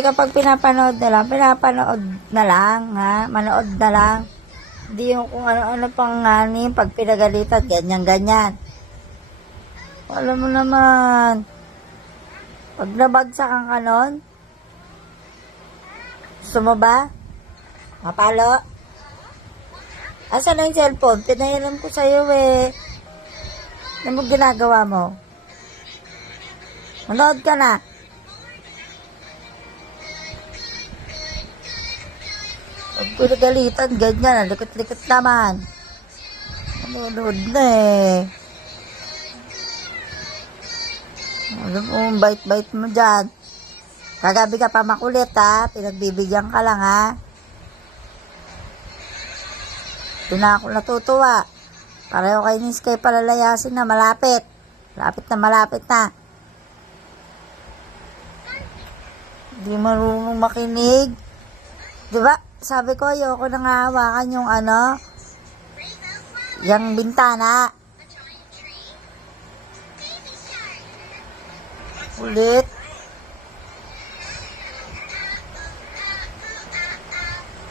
Kapag pinapanood na lang, ha? Manood na lang. Hindi yung kung ano-ano pang ngani, pag pinagalitan, ganyan-ganyan. Alam mo naman, pag nabagsak ang kanon, gusto mo ba? Mapalo? Asan na yung cellphone? Pinahiram ko sa'yo eh. Ano mo ginagawa mo? Manood ka na. Pag pinagalitan, ganyan. Likot-likot naman. Manood na eh. Alam mo, bait-bait mo dyan. Kagabi ka pa makulit ha. Pinagbibigyan ka lang ha. Doon na ako natutuwa. Pareho kayo ni Sky palalayasin na malapit. Malapit na. Hindi marunong makinig. Diba? Sabi ko, ayoko nang hawakan yung yung bintana. Ulit.